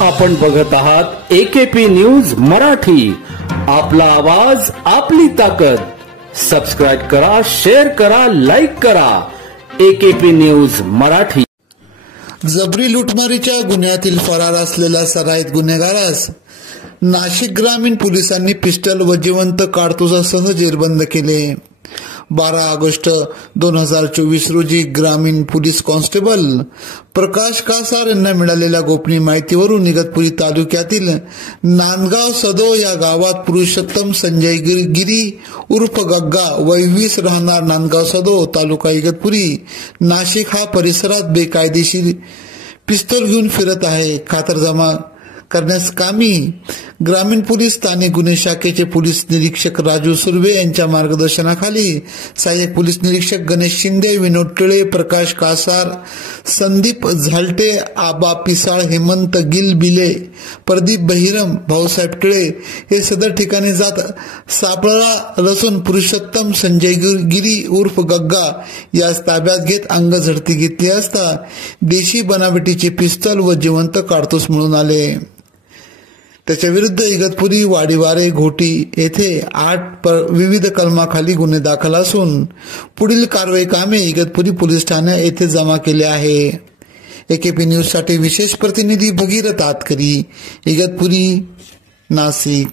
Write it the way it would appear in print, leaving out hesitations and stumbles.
आपण बघत आहात एकेपी न्यूज मराठी। आपला आवाज आपली ताकद। सबस्क्राइब करा, शेअर करा, लाईक करा। AKP news Marathi. जबरी लुटमारीच्या गुन्ह्यातील फरार असलेल्या सराईत गुन्हेगारास नाशिक ग्रामीण पोलिसांनी पिस्टल व जिवंत कारतुसासह जेरबंद केले। 12 ऑगस्ट 2024 रोजी ग्रामीण पोलीस कॉन्स्टेबल प्रकाश कासार यांना मिळालेल्या गोपनीय माहितीवरून इगतपुरी तालुक्यातील नांदगाव सदो या गावात पुरुषोत्तम संजय गिरी उर्फ गग्गा वय 20 राहणार नांदगाव सदो तालुका इगतपुरी नाशिक हा परिसरात बेकायदेशीर पिस्तूल घेऊन फिरत आहे। खातरजमा करण्यास कामी ग्रामीण पोलीस स्थानिक गुन्हे शाखेचे पोलीस निरीक्षक राजू सुर्वे यांच्या मार्गदर्शनाखाली सहाय्यक पोलीस निरीक्षक गणेश शिंदे, विनोद टिळे, प्रकाश कासार, संदीप झालटे, आबा पिसाळ, हेमंत गिल बिले, प्रदीप बहिरम, भाऊसाहेब टिळे हे सदर ठिकाणी जात सापळा रचून पुरुषोत्तम संजय गिरी उर्फ गग्गा यास ताब्यात घेत अंग झडती घेतली असता देशी बनावटीचे पिस्तूल व जिवंत कारतूस मिळून आले। त्याच्या विरुद्ध इगतपुरी, वाडीवारे, घोटी येथे 8 विविध कलमाखाली गुन्हे दाखल असून पुढील कारवाई कामे इगतपुरी पोलीस ठाणे येथे जमा केले आहे। एकेपी न्यूज साठी विशेष प्रतिनिधी भगीरथ आतकरी, इगतपुरी, नाशिक।